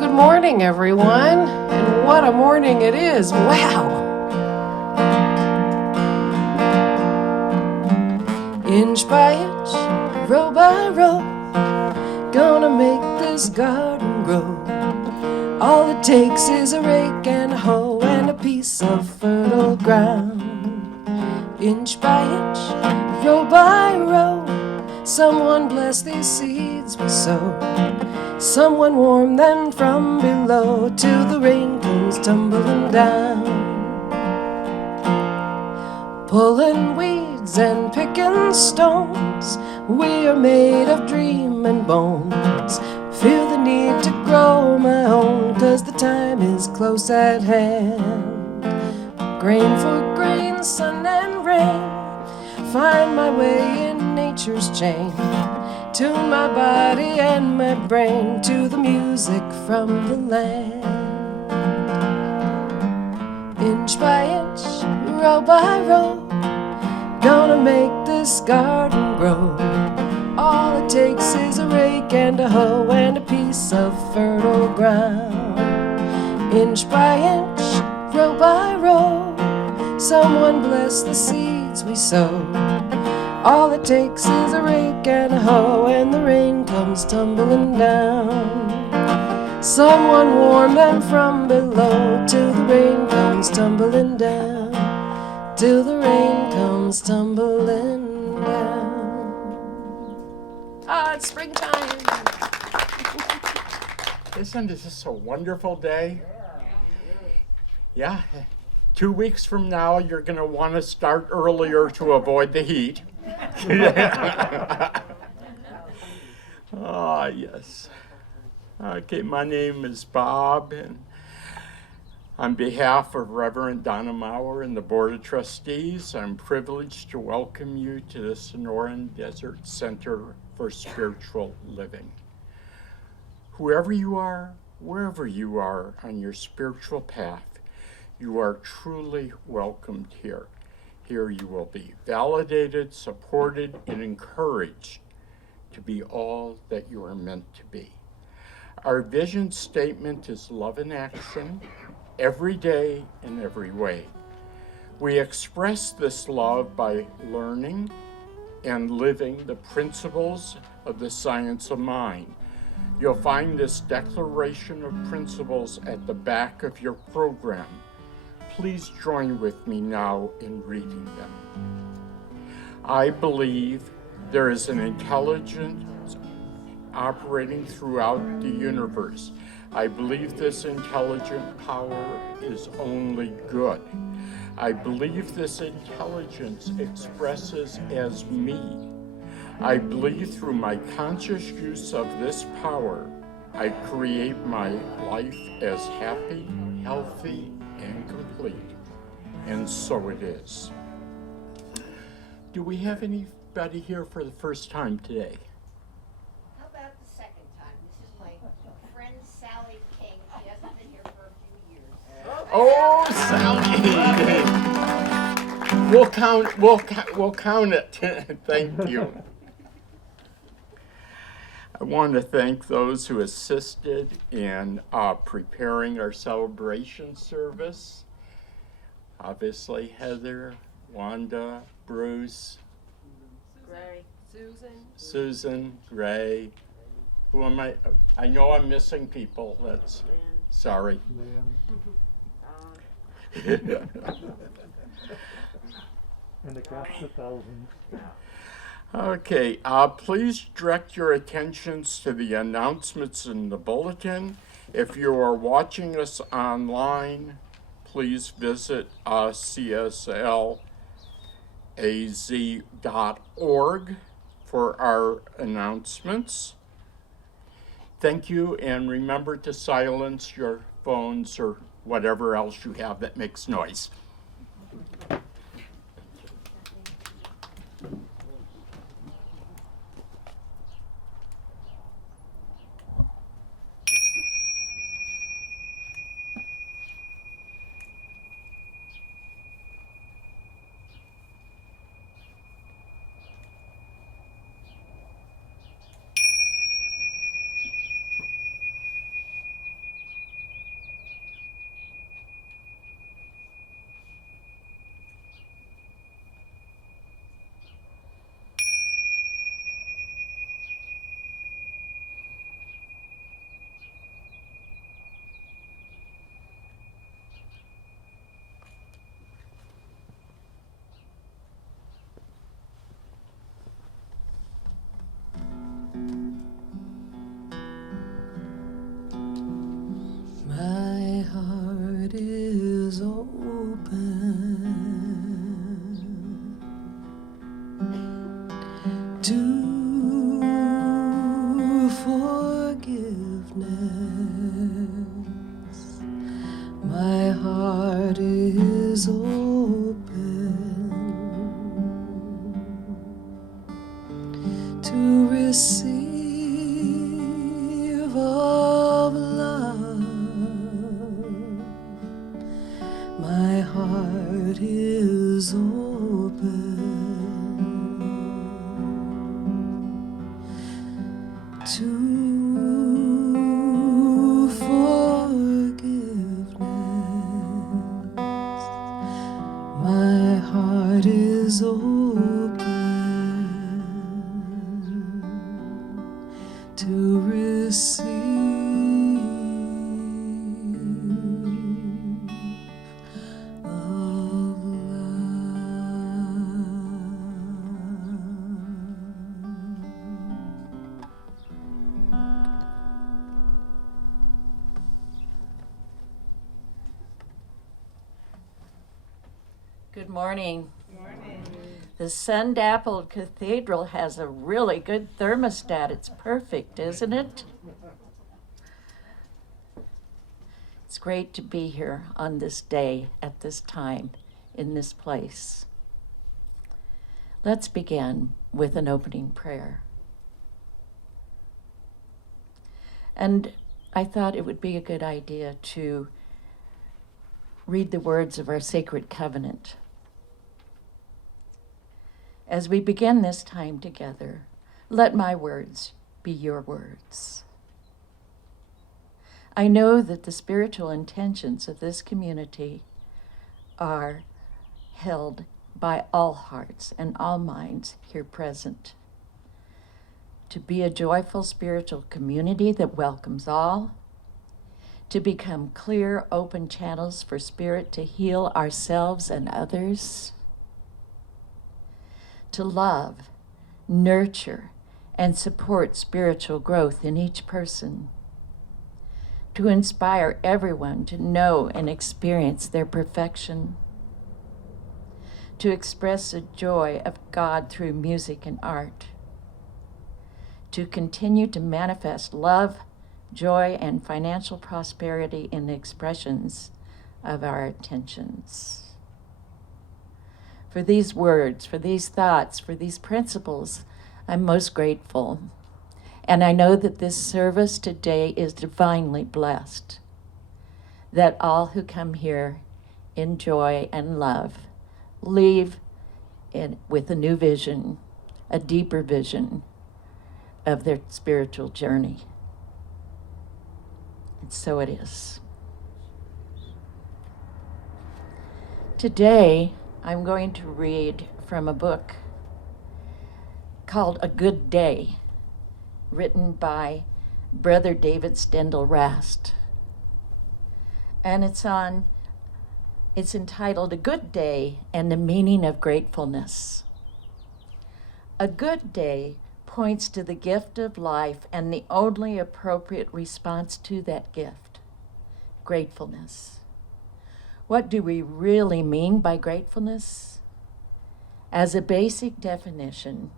good morning, everyone. And what a morning it is. Wow. Inch by inch, row by row, gonna make this garden grow. All it takes is a rake and a hoe and a piece of fertile ground. Inch by inch, row by row, someone bless these seeds we sow. Someone warm them from below till the rain comes tumbling down. Pulling weeds and picking stones, we are made of dream and bones. Feel the need to grow my own, 'cause the time is close at hand. Grain for grain, sun and rain, find my way in nature's chain. Tune my body and my brain to the music from the land. Inch by inch, row by row, gonna make this garden grow. All it takes is a rake and a hoe and a piece of fertile ground. Inch by inch, row by row, someone bless the seeds we sow. All it takes is a rake and a hoe and the rain comes tumbling down. Someone warm them from below till the rain comes tumbling down. Till the rain comes tumbling down. Ah, it's springtime. Isn't this a wonderful day? Yeah. 2 weeks from now, you're going to want to start earlier to avoid the heat. Oh, yes. Okay, my name is Bob, and on behalf of Rev Donna Maurer and the Board of Trustees, I'm privileged to welcome you to the Sonoran Desert Center for Spiritual Living. Whoever you are, wherever you are on your spiritual path, you are truly welcomed here. Here you will be validated, supported, and encouraged to be all that you are meant to be. Our vision statement is love in action, every day in every way. We express this love by learning and living the principles of the science of mind. You'll find this declaration of principles at the back of your program. Please join with me now in reading them. I believe there is an intelligence operating throughout the universe. I believe this intelligent power is only good. I believe this intelligence expresses as me. I believe through my conscious use of this power, I create my life as happy, healthy, and complete, and so it is. Do we have anybody here for the first time today? How about the second time? This is my friend Sally King. She hasn't been here for a few years. Oh, Sally! We'll count it. Thank you. I want to thank those who assisted in preparing our celebration service. Obviously, Heather, Wanda, Bruce, Gray. Susan, Gray. Who am I? I know I'm missing people. That's sorry. And the cast of thousands. Okay, please direct your attentions to the announcements in the bulletin. If you are watching us online, please visit cslaz.org for our announcements. Thank you, and remember to silence your phones or whatever else you have that makes noise. My heart is open to receive of love. My heart is open to forgiveness. My heart is open to receive of love. Good morning. The sun-dappled cathedral has a really good thermostat. It's perfect, isn't it? It's great to be here on this day, at this time, in this place. Let's begin with an opening prayer. And I thought it would be a good idea to read the words of our sacred covenant. As we begin this time together, let my words be your words. I know that the spiritual intentions of this community are held by all hearts and all minds here present. To be a joyful spiritual community that welcomes all, to become clear, open channels for spirit to heal ourselves and others, to love, nurture, and support spiritual growth in each person, to inspire everyone to know and experience their perfection, to express the joy of God through music and art, to continue to manifest love, joy, and financial prosperity in the expressions of our intentions. For these words, for these thoughts, for these principles, I'm most grateful. And I know that this service today is divinely blessed, that all who come here in joy and love leave with a new vision, a deeper vision of their spiritual journey. And so it is. Today, I'm going to read from a book called A Good Day, written by Brother David Stendal Rast. And it's entitled A Good Day and the Meaning of Gratefulness. A good day points to the gift of life and the only appropriate response to that gift, gratefulness. What do we really mean by gratefulness? As a basic definition,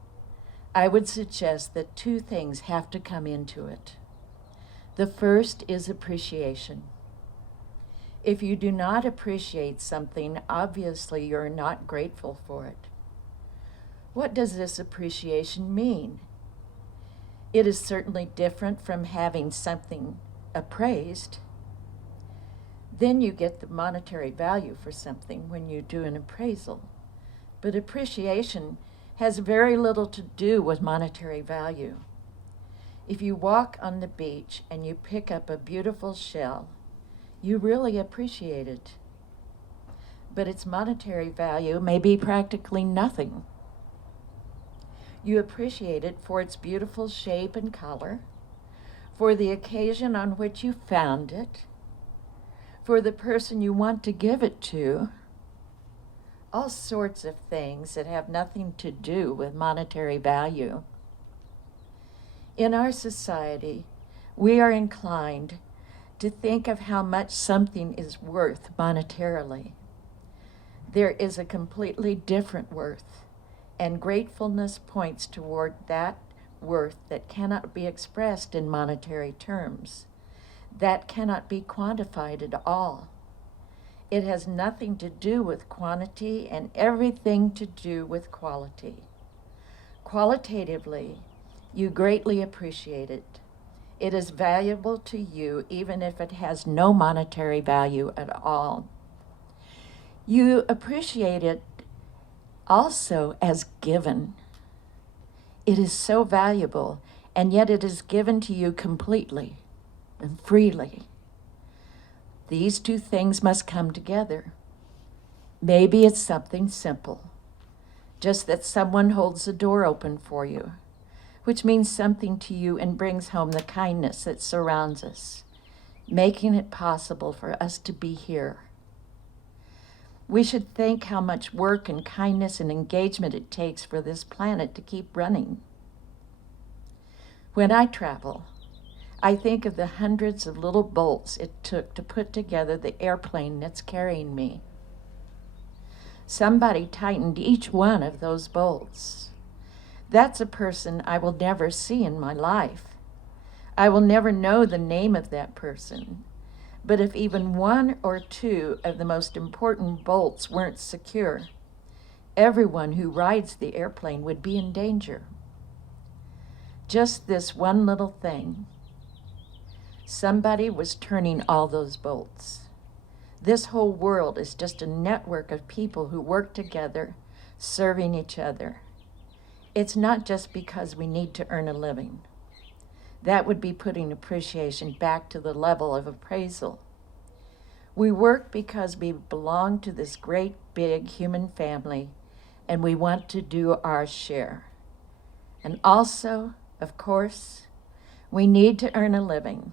I would suggest that two things have to come into it. The first is appreciation. If you do not appreciate something, obviously you're not grateful for it. What does this appreciation mean? It is certainly different from having something appraised. Then you get the monetary value for something when you do an appraisal. But appreciation has very little to do with monetary value. If you walk on the beach and you pick up a beautiful shell, you really appreciate it. But its monetary value may be practically nothing. You appreciate it for its beautiful shape and color, for the occasion on which you found it, for the person you want to give it to, all sorts of things that have nothing to do with monetary value. In our society, we are inclined to think of how much something is worth monetarily. There is a completely different worth, and gratefulness points toward that worth that cannot be expressed in monetary terms. That cannot be quantified at all. It has nothing to do with quantity and everything to do with quality. Qualitatively, you greatly appreciate it. It is valuable to you even if it has no monetary value at all. You appreciate it also as given. It is so valuable, and yet it is given to you completely and freely. These two things must come together. Maybe it's something simple, just that someone holds the door open for you, which means something to you and brings home the kindness that surrounds us, making it possible for us to be here. We should think how much work and kindness and engagement it takes for this planet to keep running. When I travel, I think of the hundreds of little bolts it took to put together the airplane that's carrying me. Somebody tightened each one of those bolts. That's a person I will never see in my life. I will never know the name of that person. But if even one or two of the most important bolts weren't secure, everyone who rides the airplane would be in danger. Just this one little thing. Somebody was turning all those bolts. This whole world is just a network of people who work together, serving each other. It's not just because we need to earn a living. That would be putting appreciation back to the level of appraisal. We work because we belong to this great big human family and we want to do our share. And also, of course, we need to earn a living,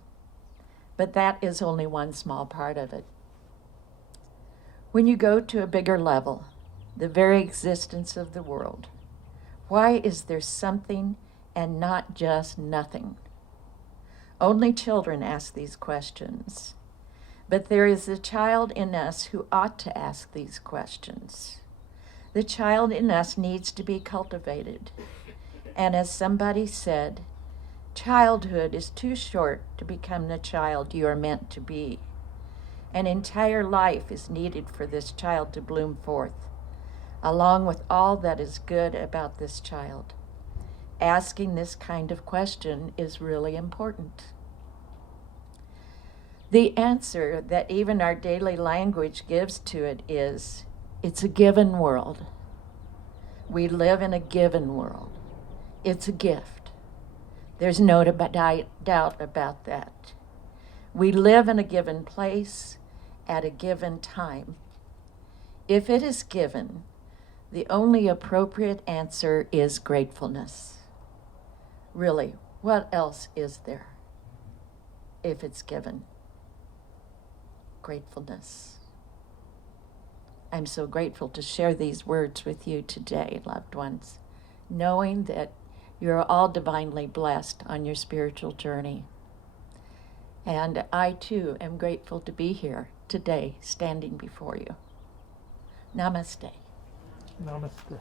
but that is only one small part of it. When you go to a bigger level, the very existence of the world, why is there something and not just nothing? Only children ask these questions, but there is a child in us who ought to ask these questions. The child in us needs to be cultivated. And as somebody said, childhood is too short to become the child you are meant to be. An entire life is needed for this child to bloom forth, along with all that is good about this child. Asking this kind of question is really important. The answer that even our daily language gives to it is, it's a given world. We live in a given world. It's a gift. There's no doubt about that. We live in a given place at a given time. If it is given, the only appropriate answer is gratefulness. Really, what else is there if it's given? Gratefulness. I'm so grateful to share these words with you today, loved ones, knowing that you're all divinely blessed on your spiritual journey. And I too am grateful to be here today, standing before you. Namaste. Namaste.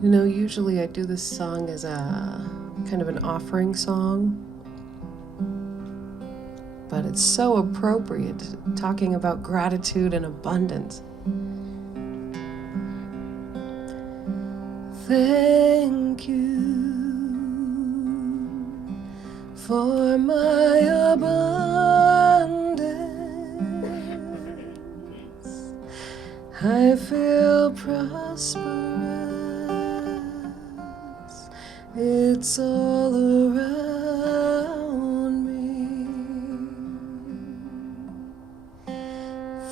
You know, usually I do this song as a kind of an offering song, but it's so appropriate, talking about gratitude and abundance. Thank you for my abundance. I feel prosperous. It's all around me.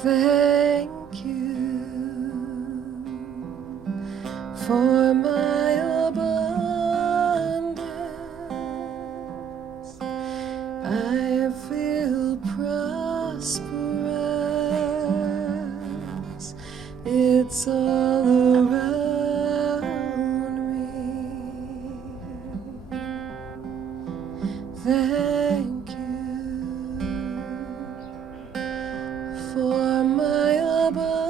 Thank you for my abundance. I feel prosperous. It's all around. Thank you for my abundance.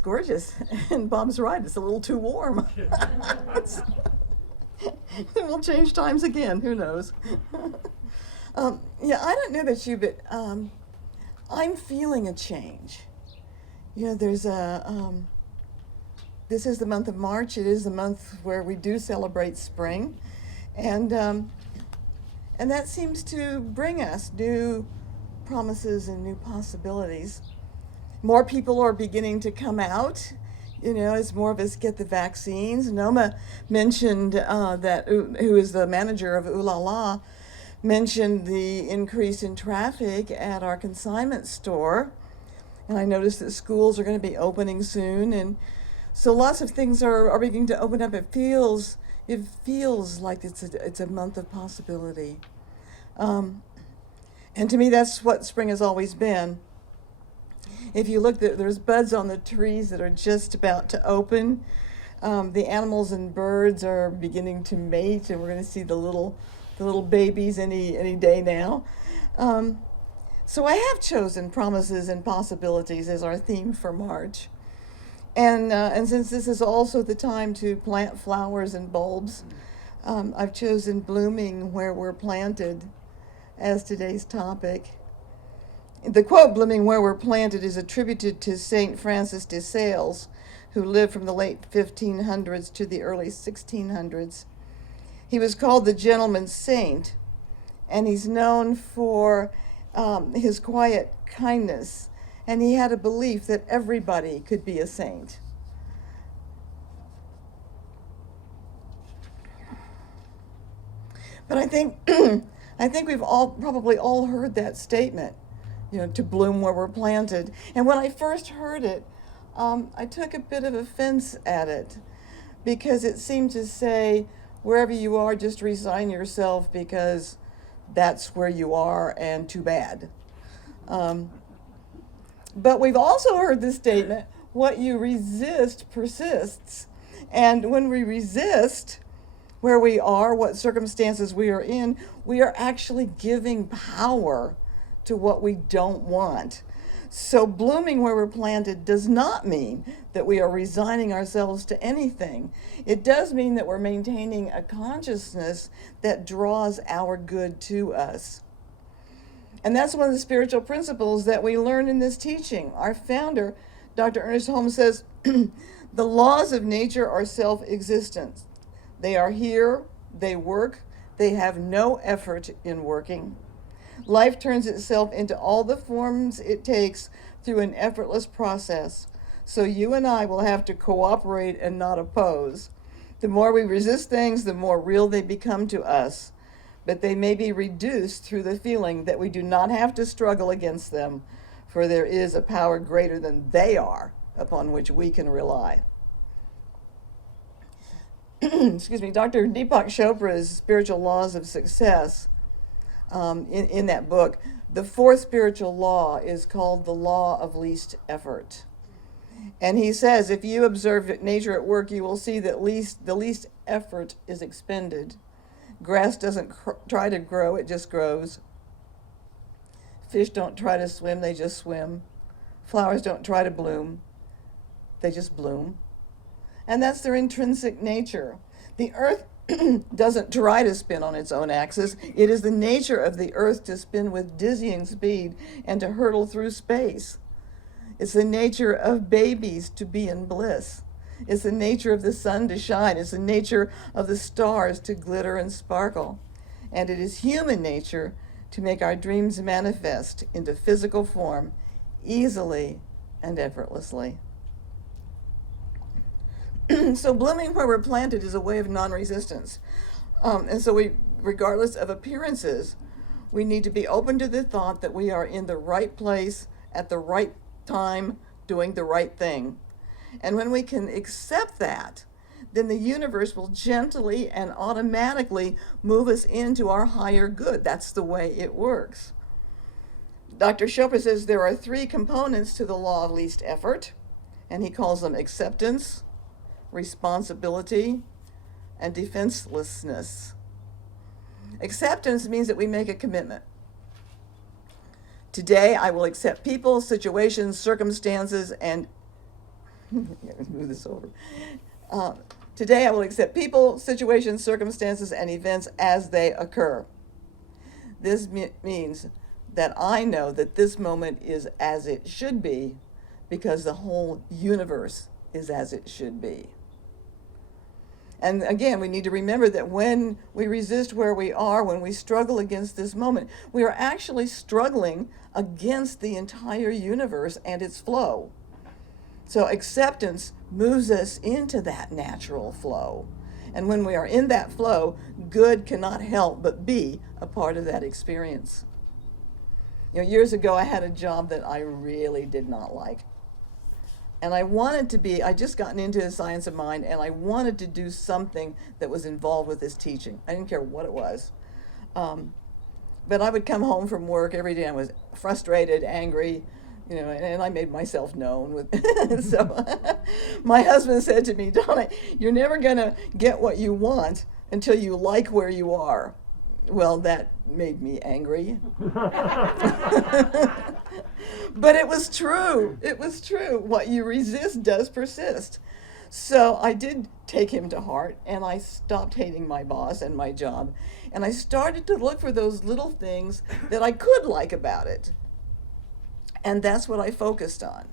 it's gorgeous. And Bob's right, it's a little too warm. We'll change times again, who knows? Yeah, I don't know about you, but I'm feeling a change. You know, there's this is the month of March. It is the month where we do celebrate spring. And that seems to bring us new promises and new possibilities. More people are beginning to come out, you know, as more of us get the vaccines. Noma mentioned who is the manager of Ooh La La, mentioned the increase in traffic at our consignment store. And I noticed that schools are going to be opening soon. And so lots of things are beginning to open up. It feels like it's a month of possibility. And to me, that's what spring has always been. If you look, there's buds on the trees that are just about to open. The animals and birds are beginning to mate, and we're going to see the little babies any day now. So I have chosen promises and possibilities as our theme for March. And since this is also the time to plant flowers and bulbs, I've chosen blooming where we're planted as today's topic. The quote, "blooming where we're planted," is attributed to St. Francis de Sales, who lived from the late 1500s to the early 1600s. He was called the gentleman's saint, and he's known for his quiet kindness, and he had a belief that everybody could be a saint. But I think we've probably all heard that statement, you know, to bloom where we're planted. And when I first heard it, I took a bit of offense at it, because it seemed to say, wherever you are, just resign yourself, because that's where you are, and too bad. But we've also heard the statement, what you resist persists. And when we resist where we are, what circumstances we are in, we are actually giving power to what we don't want. So blooming where we're planted does not mean that we are resigning ourselves to anything. It does mean that we're maintaining a consciousness that draws our good to us. And that's one of the spiritual principles that we learn in this teaching. Our founder, Dr. Ernest Holmes, says, the laws of nature are self-existent. They are here, they work, they have no effort in working. Life turns itself into all the forms it takes through an effortless process. So you and I will have to cooperate and not oppose. The more we resist things, the more real they become to us. But they may be reduced through the feeling that we do not have to struggle against them, for there is a power greater than they are upon which we can rely. Excuse me, Dr. Deepak Chopra's Spiritual Laws of Success, in that book, the fourth spiritual law is called the law of least effort. And he says, if you observe nature at work, you will see that the least effort is expended. Grass doesn't try to grow, it just grows. Fish don't try to swim, they just swim. Flowers don't try to bloom, they just bloom. And that's their intrinsic nature. The earth doesn't try to spin on its own axis. It is the nature of the earth to spin with dizzying speed and to hurtle through space. It's the nature of babies to be in bliss. It's the nature of the sun to shine. It's the nature of the stars to glitter and sparkle. And it is human nature to make our dreams manifest into physical form easily and effortlessly. So blooming where we're planted is a way of non-resistance. And so regardless of appearances, we need to be open to the thought that we are in the right place at the right time, doing the right thing. And when we can accept that, then the universe will gently and automatically move us into our higher good. That's the way it works. Dr. Chopra says there are three components to the law of least effort, and he calls them acceptance, responsibility, and defenselessness. Acceptance means that we make a commitment. Today, I will accept people, situations, circumstances, and Let's move this over. Today I will accept people, situations, circumstances, and events as they occur. This means that I know that this moment is as it should be because the whole universe is as it should be. And again, we need to remember that when we resist where we are, when we struggle against this moment, we are actually struggling against the entire universe and its flow. So acceptance moves us into that natural flow. And when we are in that flow, good cannot help but be a part of that experience. You know, years ago, I had a job that I really did not like. And I just gotten into the science of mind, and I wanted to do something that was involved with this teaching. I didn't care what it was. But I would come home from work every day. I was frustrated, angry, you know, and I made myself known. So my husband said to me, Donna, you're never going to get what you want until you like where you are. Well, that made me angry. But it was true. It was true. What you resist does persist. So I did take him to heart, and I stopped hating my boss and my job. And I started to look for those little things that I could like about it. And that's what I focused on.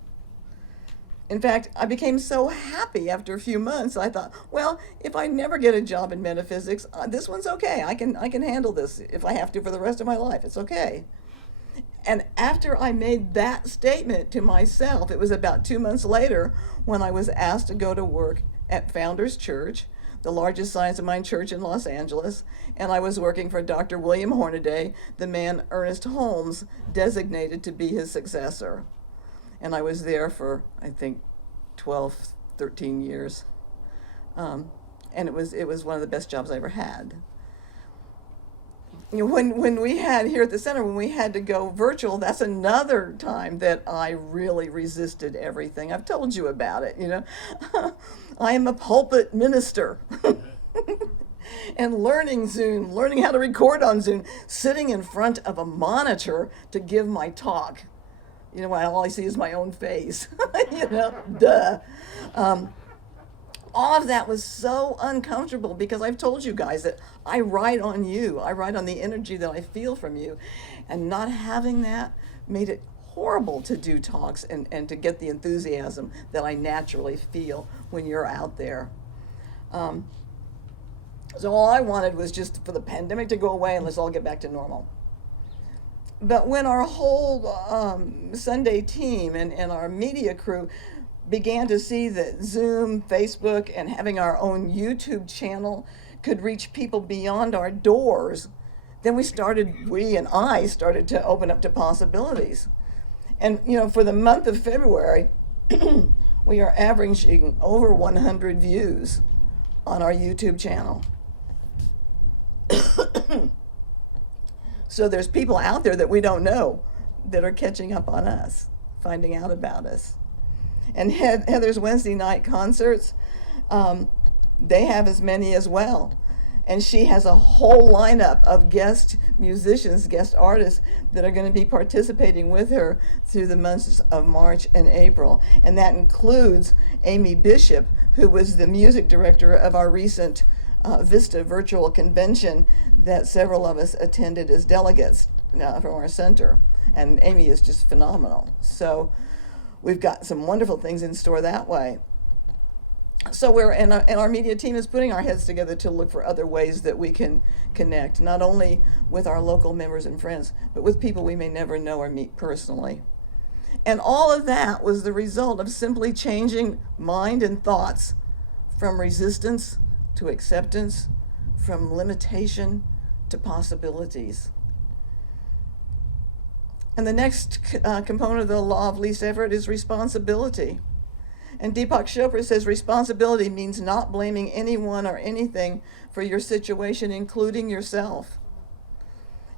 In fact, I became so happy after a few months, I thought, well, if I never get a job in metaphysics, this one's okay. I can handle this if I have to for the rest of my life. It's okay. And after I made that statement to myself, it was about 2 months later when I was asked to go to work at Founders Church, the largest Science of Mind church in Los Angeles, and I was working for Dr. William Hornaday, the man Ernest Holmes designated to be his successor. And I was there for, I think, 12, 13 years. And it was one of the best jobs I ever had. You know, when we had here at the center, when we had to go virtual, that's another time that I really resisted everything. I've told you about it, you know. I am a pulpit minister. And learning Zoom, learning how to record on Zoom, sitting in front of a monitor to give my talk. You know, all I see is my own face, you know, duh. All of that was so uncomfortable because I've told you guys that I ride on you. I ride on the energy that I feel from you. And not having that made it horrible to do talks and to get the enthusiasm that I naturally feel when you're out there. So all I wanted was just for the pandemic to go away and let's all get back to normal. But when our whole Sunday team and our media crew began to see that Zoom, Facebook, and having our own YouTube channel could reach people beyond our doors, then I started to open up to possibilities. And, you know, for the month of February, we are averaging over 100 views on our YouTube channel. So there's people out there that we don't know that are catching up on us, finding out about us. And Heather's Wednesday night concerts, they have as many as well. And she has a whole lineup of guest musicians, guest artists that are going to be participating with her through the months of March and April. And that includes Amy Bishop, who was the music director of our recent Vista virtual convention that several of us attended as delegates from our center. And Amy is just phenomenal. So we've got some wonderful things in store that way. So our media team is putting our heads together to look for other ways that we can connect, not only with our local members and friends, but with people we may never know or meet personally. And all of that was the result of simply changing mind and thoughts from resistance to acceptance, from limitation to possibilities. And the next component of the law of least effort is responsibility. And Deepak Chopra says responsibility means not blaming anyone or anything for your situation, including yourself.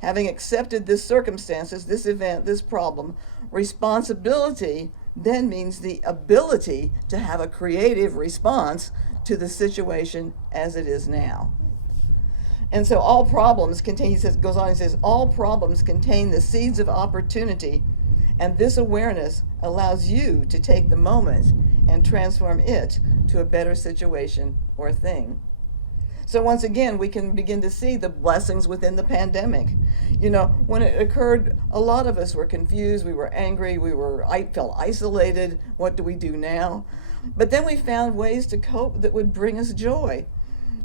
Having accepted this circumstances, this event, this problem, responsibility then means the ability to have a creative response to the situation as it is now. And so all problems contain, goes on and says, all problems contain the seeds of opportunity, and this awareness allows you to take the moment and transform it to a better situation or thing. So once again, we can begin to see the blessings within the pandemic. You know, when it occurred, a lot of us were confused, we were angry, I felt isolated. What do we do now? But then we found ways to cope that would bring us joy.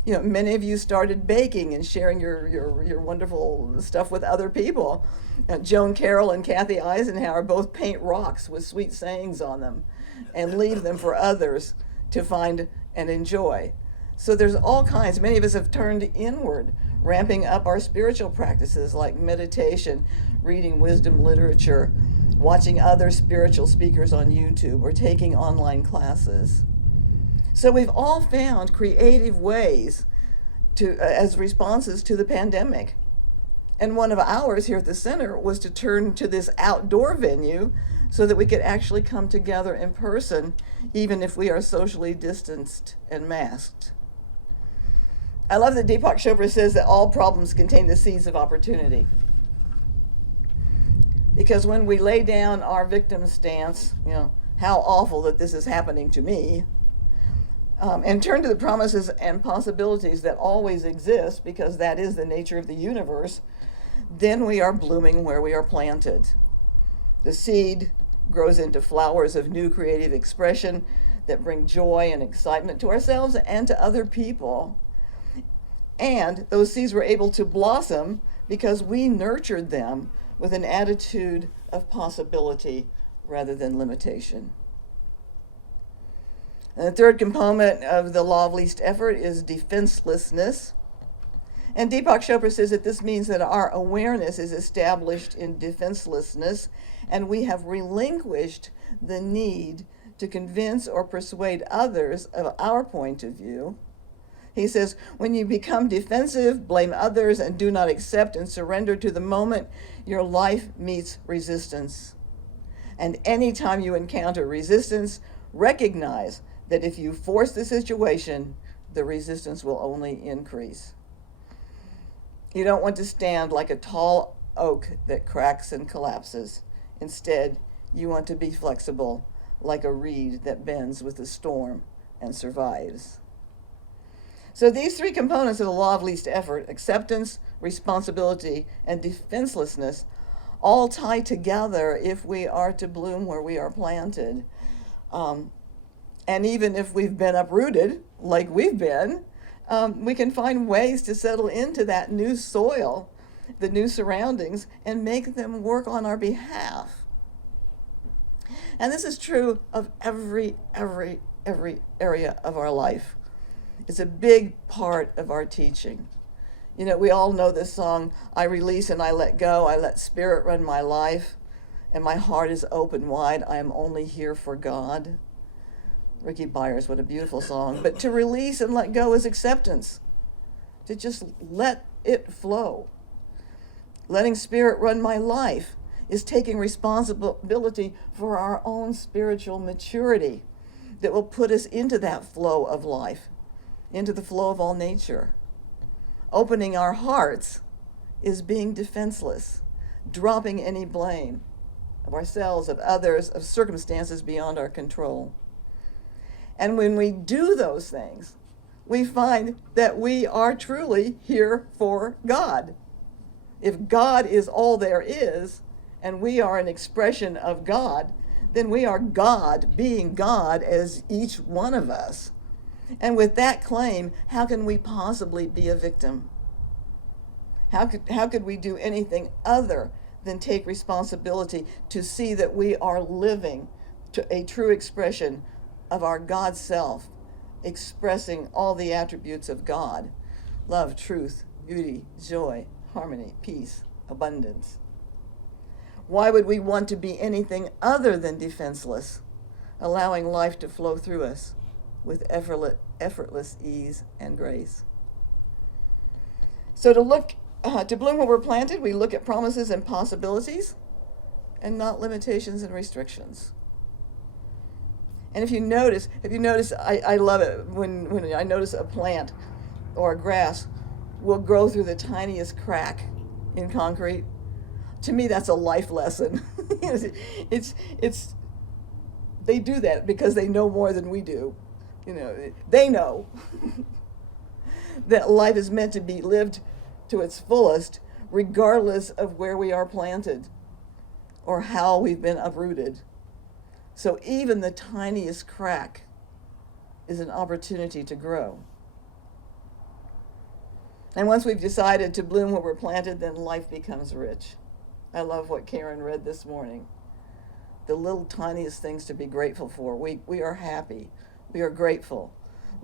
You know, many of you started baking and sharing your wonderful stuff with other people. Joan Carroll and Kathy Eisenhower both paint rocks with sweet sayings on them and leave them for others to find and enjoy. So there's all kinds. Many of us have turned inward, ramping up our spiritual practices like meditation, reading wisdom literature, watching other spiritual speakers on YouTube, or taking online classes. So we've all found creative ways as responses to the pandemic. And one of ours here at the center was to turn to this outdoor venue so that we could actually come together in person, even if we are socially distanced and masked. I love that Deepak Chopra says that all problems contain the seeds of opportunity. Because when we lay down our victim stance, you know, how awful that this is happening to me, and turn to the promises and possibilities that always exist, because that is the nature of the universe, then we are blooming where we are planted. The seed grows into flowers of new creative expression that bring joy and excitement to ourselves and to other people. And those seeds were able to blossom because we nurtured them with an attitude of possibility rather than limitation. And the third component of the law of least effort is defenselessness. And Deepak Chopra says that this means that our awareness is established in defenselessness, and we have relinquished the need to convince or persuade others of our point of view. He says, when you become defensive, blame others, and do not accept and surrender to the moment, your life meets resistance. And anytime you encounter resistance, recognize that if you force the situation, the resistance will only increase. You don't want to stand like a tall oak that cracks and collapses. Instead, you want to be flexible, like a reed that bends with the storm and survives. So these three components of the law of least effort, acceptance, responsibility, and defenselessness, all tie together if we are to bloom where we are planted. And even if we've been uprooted, like we've been, we can find ways to settle into that new soil, the new surroundings, and make them work on our behalf. And this is true of every area of our life. It's a big part of our teaching. You know, we all know this song, I release and I let go, I let spirit run my life, and my heart is open wide, I am only here for God. Ricky Byers, what a beautiful song. But to release and let go is acceptance. To just let it flow. Letting spirit run my life is taking responsibility for our own spiritual maturity that will put us into that flow of life, into the flow of all nature. Opening our hearts is being defenseless, dropping any blame of ourselves, of others, of circumstances beyond our control. And when we do those things, we find that we are truly here for God. If God is all there is, and we are an expression of God, then we are God being God as each one of us. And with that claim, how can we possibly be a victim? How could we do anything other than take responsibility to see that we are living to a true expression of our God self, expressing all the attributes of God: love, truth, beauty, joy, harmony, peace, abundance. Why would we want to be anything other than defenseless, allowing life to flow through us with effortless ease and grace? So to bloom where we're planted, we look at promises and possibilities and not limitations and restrictions. And if you notice, I love it when I notice a plant or a grass will grow through the tiniest crack in concrete. To me, that's a life lesson. It's They do that because they know more than we do. They know that life is meant to be lived to its fullest, regardless of where we are planted or how we've been uprooted. So even the tiniest crack is an opportunity to grow. And once we've decided to bloom where we're planted, then life becomes rich. I love what Karen read this morning. The little tiniest things to be grateful for. We are happy. We are grateful.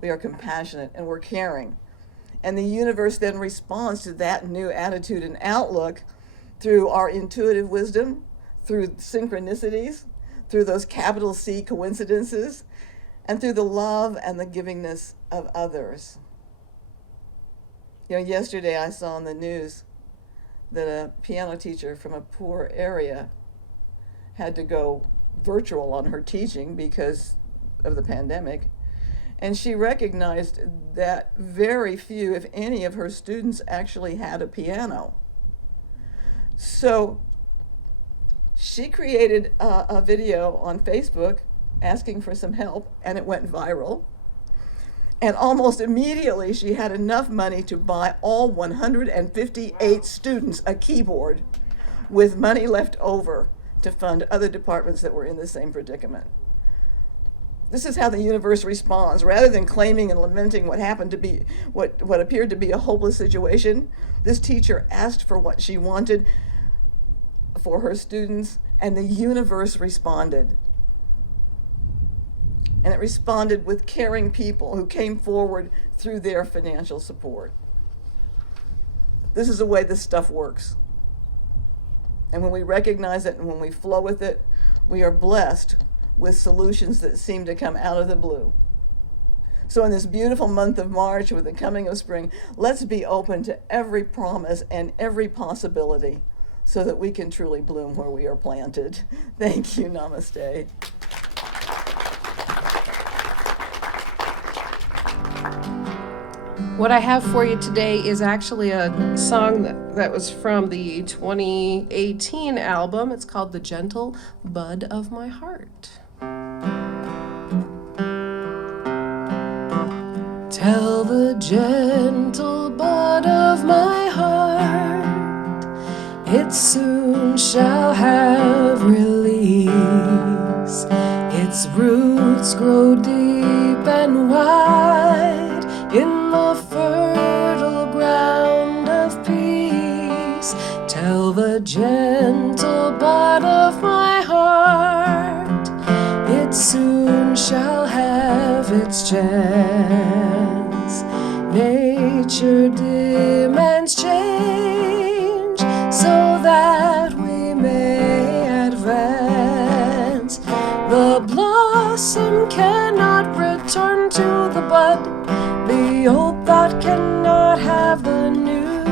We are compassionate, and we're caring. And the universe then responds to that new attitude and outlook through our intuitive wisdom, through synchronicities, through those capital C coincidences, and through the love and the givingness of others. Yesterday I saw in the news that a piano teacher from a poor area had to go virtual on her teaching because of the pandemic. And she recognized that very few, if any, of her students actually had a piano. So she created a video on Facebook asking for some help, and it went viral. And almost immediately she had enough money to buy all 158 students a keyboard, with money left over to fund other departments that were in the same predicament. This is how the universe responds. Rather than claiming and lamenting what happened to be, what appeared to be a hopeless situation, this teacher asked for what she wanted for her students, and the universe responded. And it responded with caring people who came forward through their financial support. This is the way this stuff works. And when we recognize it and when we flow with it, we are blessed with solutions that seem to come out of the blue. So in this beautiful month of March, with the coming of spring, let's be open to every promise and every possibility so that we can truly bloom where we are planted. Thank you. Namaste. What I have for you today is actually a song that was from the 2018 album. It's called The Gentle Bud of My Heart. Tell the gentle bud of my heart, it soon shall have release. Its roots grow deep and wide in the fertile ground of peace. Tell the gentle bud of my heart, it soon shall have its chance. Nature demands change so that we may advance. The blossom cannot return to the bud, the old thought cannot have the new.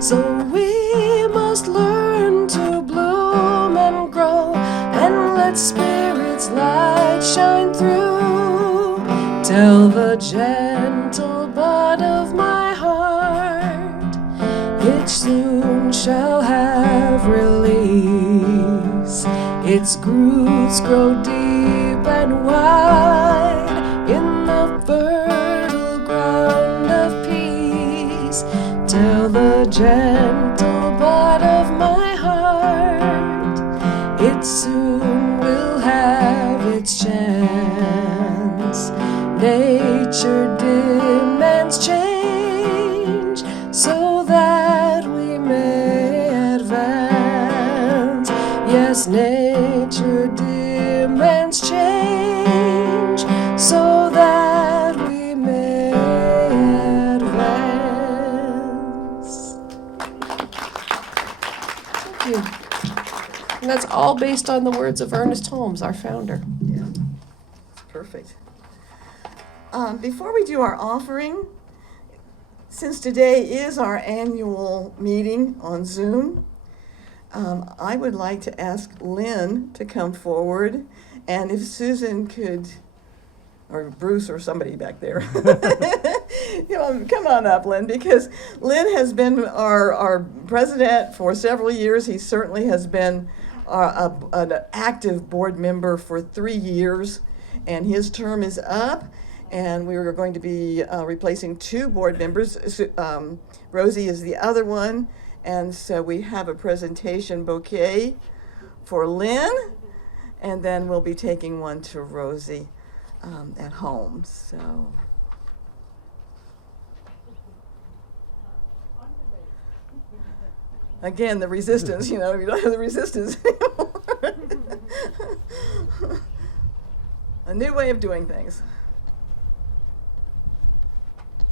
So we must learn to bloom and grow, and let spirit's light shine through. Tell the gentle bud of my heart, it soon shall have release. Its roots grow deep and wide in the fertile ground of peace. Tell the gentle bud of my heart, it soon will have its chance. Nature demands change so that we may advance. Yes, nature demands change so that we may advance. Thank you. And that's all based on the words of Ernest Holmes, our founder. Yeah, perfect. Before we do our offering, since today is our annual meeting on Zoom, I would like to ask Lynn to come forward, and if Susan could, or Bruce or somebody back there, come on up, Lynn, because Lynn has been our president for several years. He certainly has been an active board member for 3 years, and his term is up, and we are going to be replacing 2 board members. Rosie is the other one, and so we have a presentation bouquet for Lynn, and then we'll be taking one to Rosie at home. So. Again, the resistance, you don't have the resistance anymore. A new way of doing things.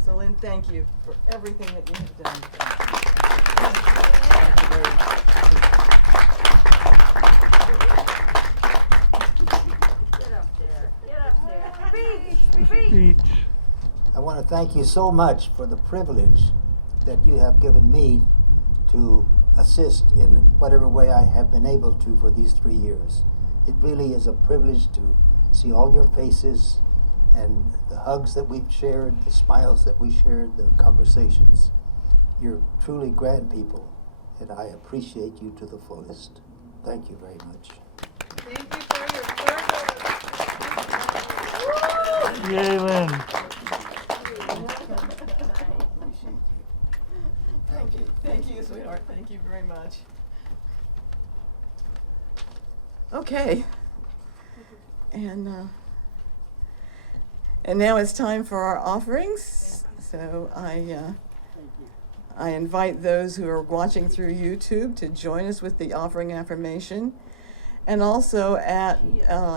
So Lynn, thank you for everything that you have done. Speech. I want to thank you so much for the privilege that you have given me to assist in whatever way I have been able to for these 3 years. It really is a privilege to see all your faces and the hugs that we've shared, the smiles that we shared, the conversations. You're truly grand people, and I appreciate you to the fullest. Thank you very much. Thank you for your service. Yay, Lynn. Thank you, sweetheart. Thank you very much. Okay. And now it's time for our offerings. So I invite those who are watching through YouTube to join us with the offering affirmation. And also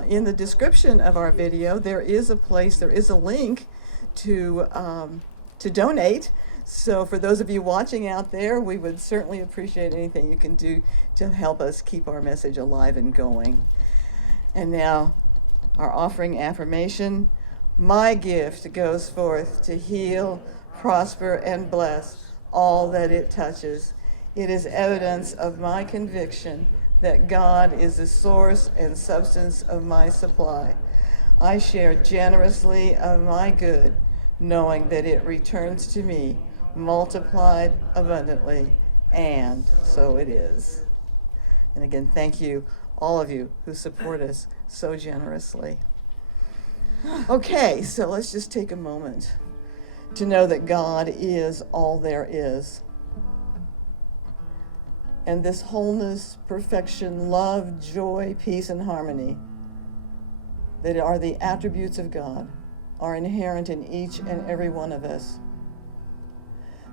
in the description of our video, there is a link to donate. So for those of you watching out there, we would certainly appreciate anything you can do to help us keep our message alive and going. And now, our offering affirmation. My gift goes forth to heal, prosper, and bless all that it touches. It is evidence of my conviction that God is the source and substance of my supply. I share generously of my good, knowing that it returns to me multiplied abundantly, and so it is. And again, thank you, all of you who support us so generously. Okay, so let's just take a moment to know that God is all there is. And this wholeness, perfection, love, joy, peace, and harmony that are the attributes of God are inherent in each and every one of us.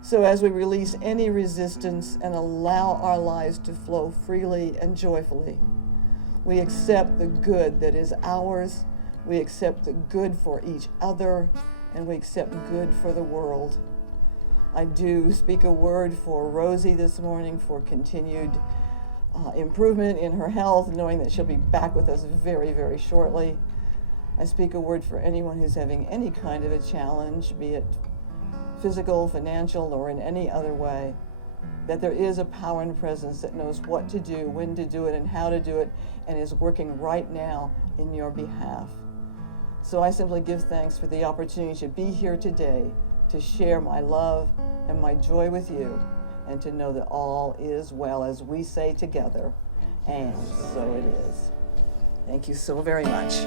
So as we release any resistance and allow our lives to flow freely and joyfully, we accept the good that is ours, we accept the good for each other, and we accept good for the world. I do speak a word for Rosie this morning for continued improvement in her health, knowing that she'll be back with us very, very shortly. I speak a word for anyone who's having any kind of a challenge, be it physical, financial, or in any other way, that there is a power and presence that knows what to do, when to do it, and how to do it, and is working right now in your behalf. So I simply give thanks for the opportunity to be here today, to share my love and my joy with you, and to know that all is well, as we say together, and so it is. Thank you so very much.